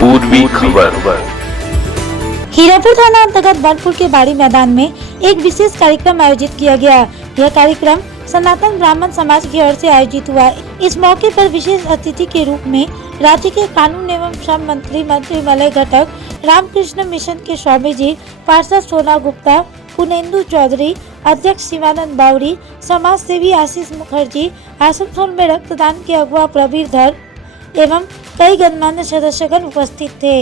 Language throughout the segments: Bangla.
पूर्वी खबर। हीरापुर थाना अंतर्गत बरपुर के बाड़ी मैदान में एक विशेष कार्यक्रम आयोजित किया गया। यह कार्यक्रम सनातन ब्राह्मण समाज की ओर से आयोजित हुआ। इस मौके पर विशेष अतिथि के रूप में राज्य के कानून एवं श्रम मंत्री मंत्रिमंडल घटक रामकृष्ण मिशन के स्वामी जी, पार्षद सोना गुप्ता, पुनेंदु चौधरी, अध्यक्ष शिवानंद बावरी, समाज सेवी आशीष मुखर्जी, आसनसोल में रक्तदान के अगुआ प्रवीर धर एवं कई गणमान्य सदस्यगण उपस्थित थे।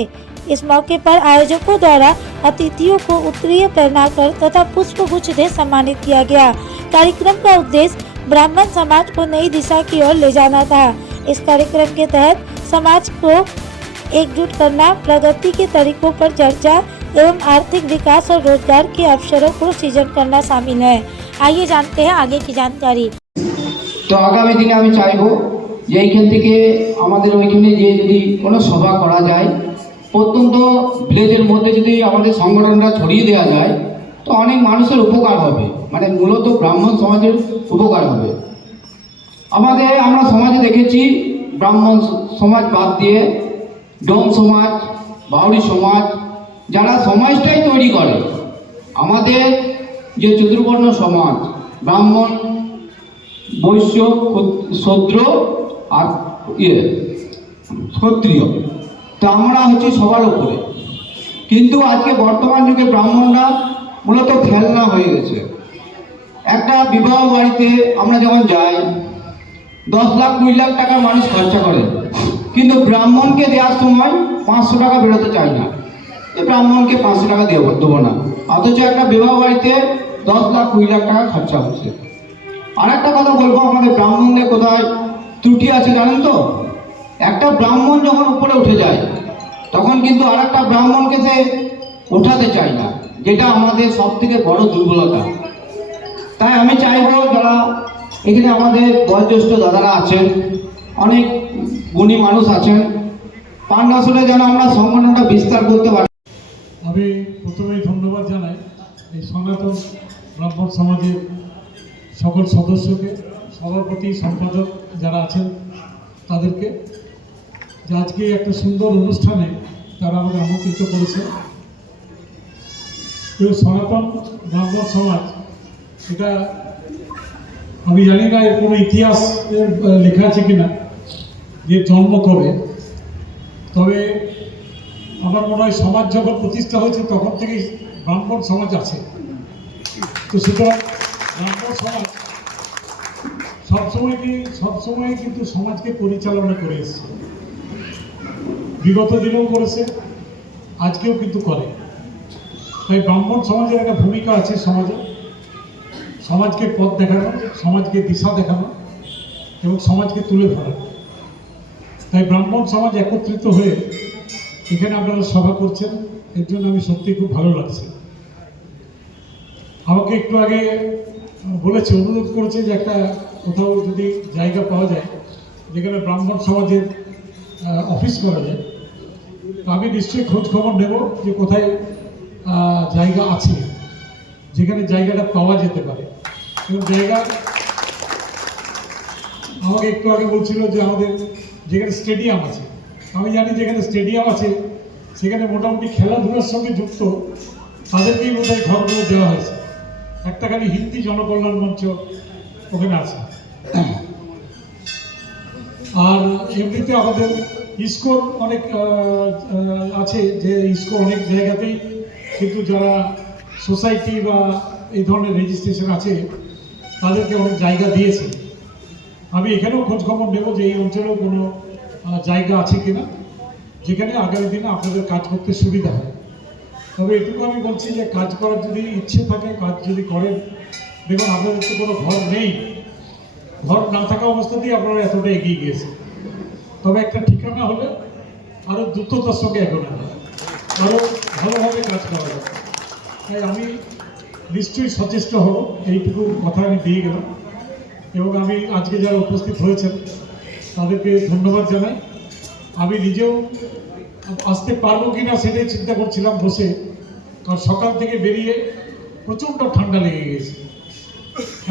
इस मौके पर आयोजकों द्वारा अतिथियों को उत्तरीय पहनाकर तथा पुष्प गुच्छ से सम्मानित किया गया। कार्यक्रम का उद्देश्य ब्राह्मण समाज को नई दिशा की ओर ले जाना था। इस कार्यक्रम के तहत समाज को एकजुट करना, प्रगति के तरीकों पर चर्चा एवं आर्थिक विकास और रोजगार के अवसरों को सृजन करना शामिल है। आइए जानते हैं आगे की जानकारी। तो आगामी दिने আমি চাইবো যে এইখান থেকে আমাদের ওইখানে যে যদি কোনো সভা করা যায়, প্রত্যন্ত ভিলেজের মধ্যে যদি আমাদের সংগঠনটা ছড়িয়ে দেওয়া যায় তো অনেক মানুষের উপকার হবে, মানে মূলত ব্রাহ্মণ সমাজের উপকার হবে। আমরা সমাজে দেখেছি ব্রাহ্মণ সমাজ বাদ দিয়ে ডোম সমাজ, বাউরি সমাজ, যারা সমাজটাই তৈরি করে আমাদের যে চতুর্বর্ণ সমাজ, ব্রাহ্মণ, বৈশ্য, শূদ্র আর ক্ষত্রিয়, তো আমরা হচ্ছে সবার উপরে। কিন্তু আজকে বর্তমান যুগে ব্রাহ্মণরা মূলত ফেলনা হয়ে গেছে। একটা বিবাহ বাড়িতে আমরা যখন যাই 10 লাখ 20 লাখ টাকা মানুষ খরচা করে, কিন্তু ব্রাহ্মণকে দেওয়ার সময় 500 টাকা বেরোতে চায় না, যে ব্রাহ্মণকে 500 টাকা দেবো না, অথচ একটা বিবাহ বাড়িতে 10 লাখ 20 লাখ টাকা খরচা হচ্ছে। আর একটা কথা বলবো, আমাদের ব্রাহ্মণদের কোথায় ত্রুটি আছে জানেন তো? একটা ব্রাহ্মণ যখন উপরে উঠে যায় তখন কিন্তু আর একটা ব্রাহ্মণকে সে ওঠাতে চায় না, যেটা আমাদের সব থেকে বড় দুর্বলতা। তাই আমি চাইবো যারা এখানে আমাদের বয়োজ্যেষ্ঠ দাদারা আছেন, অনেক গুণী মানুষ আছেন, পান্ডাসুরে যেন আমরা সংগঠনটা বিস্তার করতে পারি। আমি প্রথমেই ধন্যবাদ জানাই এই সনাতন ব্রাহ্মণ সমাজের সকল সদস্যকে, সভাপতি, সম্পাদক যারা আছেন তাদেরকে, যে আজকে একটা সুন্দর অনুষ্ঠানে তারা আমাকে আমন্ত্রিত করেছে। কেউ সনাতন ব্রাহ্মণ সমাজ, এটা আমি জানি না এর কোনো ইতিহাস লেখা আছে কিনা, যে জন্ম কবে, তবে আমার মনে হয় সমাজ যখন প্রতিষ্ঠা হয়েছে তখন থেকেই ব্রাহ্মণ সমাজ আছে। তো সুতরাং ব্রাহ্মণ সমাজ সবসময় কিন্তু সমাজকে পরিচালনা করে এসেছে, বিগত দিনেও করেছে, আজকেও কিন্তু করে। তাই ব্রাহ্মণ সমাজের একটা ভূমিকা আছে সমাজে, সমাজকে পথ দেখানো, সমাজকে দিশা দেখানো এবং সমাজকে তুলে ধরানো। তাই ব্রাহ্মণ সমাজ একত্রিত হয়ে এখানে আপনারা সভা করছেন, এর জন্য আমি সত্যি খুব ভালো লাগছে। আমাকে একটু আগে বলেছে, অনুরোধ করেছে যে একটা কোথাও যদি জায়গা পাওয়া যায় যেখানে ব্রাহ্মণ সমাজের অফিস করা যায়, তো আমি নিশ্চয়ই খোঁজ খবর নেব যে কোথায় জায়গা আছে যেখানে জায়গাটা পাওয়া যেতে পারে। এবং জায়গা আমাকে একটু আগে বলছিল যে আমাদের যেখানে স্টেডিয়াম আছে, আমি জানি যেখানে স্টেডিয়াম আছে সেখানে মোটামুটি খেলাধুলার সঙ্গে যুক্ত তাদেরকেই বোধহয় ঘরগুলো দেওয়া হয়েছে। একটা খালি হিন্দি জনকল্যাণ মঞ্চ ওখানে আছে। আর এমনিতে আমাদের ইসকোর অনেক আছে, যে ইসকো অনেক জায়গাতেই কিন্তু যারা সোসাইটি বা এই ধরনের রেজিস্ট্রেশন আছে তাদেরকে অনেক জায়গা দিয়েছে। আমি এখানেও খোঁজখবর নেব যে এই অঞ্চলেও কোনো জায়গা আছে কিনা যেখানে আগামী দিনে আপনাদের কাজ করতে সুবিধা হয়। তবে এটুকু আমি বলছি যে কাজ করার যদি ইচ্ছে থাকে, কাজ যদি করেন, দেখুন আপনাদের তো কোনো ঘর নেই, ঘর না থাকা অবস্থাতেই আপনারা এতটা এগিয়ে গিয়েছে। তবে একটা ঠিকানা হলে আরও দ্রুততার সঙ্গে এগোনো যায়, আরও ভালোভাবে কাজ করা যায়। তাই আমি নিশ্চয়ই সচেষ্ট হব, এইটুকু কথা আমি দিয়ে গেলাম। এবং আমি আজকে যারা উপস্থিত হয়েছেন তাদেরকে ধন্যবাদ জানাই। আমি নিজেও আসতে পারবো কি না সেটাই চিন্তা করছিলাম বসে, কারণ সকাল থেকে বেরিয়ে প্রচণ্ড ঠান্ডা লেগে গেছে,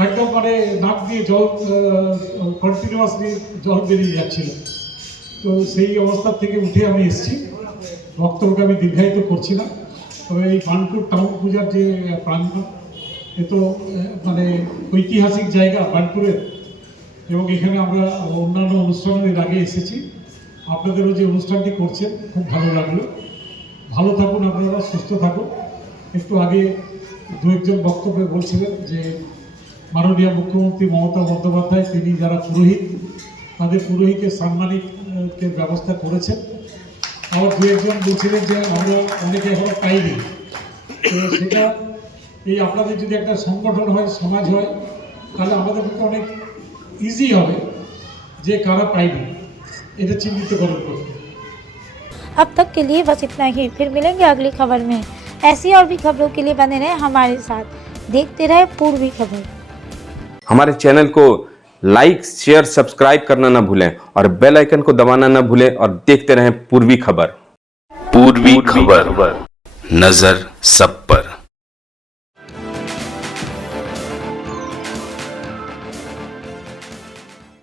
একদম মানে নাক দিয়ে জল কন্টিনিউয়াসলি জল বেরিয়ে যাচ্ছিল। তো সেই অবস্থা থেকে উঠে আমি এসেছি। বক্তব্যকে আমি দীর্ঘায়িত করছি না। তবে এই বার্নপুর টাউন পূজার যে প্রাঙ্গণ, এ তো মানে ঐতিহাসিক জায়গা বার্নপুরের, এবং এখানে আমরা অন্যান্য অনুষ্ঠানের আগে এসেছি। আপনাদেরও যে অনুষ্ঠানটি করছেন খুব ভালো লাগলো। ভালো থাকুন আপনারা, সুস্থ থাকুন। একটু আগে দু একজন বক্তব্যে বলছিলেন যে মাননীয় মুখ্যমন্ত্রী মমতা বন্দ্যোপাধ্যায় তিনি যারা পুরোহিত তাদের পুরোহিতের সাম্মানিকের ব্যবস্থা করেছেন। আবার দু একজন বলছিলেন যে আমরা অনেকে এখনো পাইনি। তো সেটা এই আপনাদের যদি একটা সংগঠন হয়, সমাজ হয়, তাহলে আমাদের পক্ষে অনেক ইজি হবে যে কারা পাইনি এটা চিহ্নিতকরণ করতে। अब तक के लिए बस इतना ही, फिर मिलेंगे अगली खबर में। ऐसी और भी खबरों के लिए बने रहें हमारे साथ, देखते रहे पूर्वी खबर। हमारे चैनल को लाइक, शेयर, सब्सक्राइब करना ना भूलें और बेल आइकन को दबाना ना भूलें और देखते रहें पूर्वी खबर। पूर्वी खबर, नजर सब पर।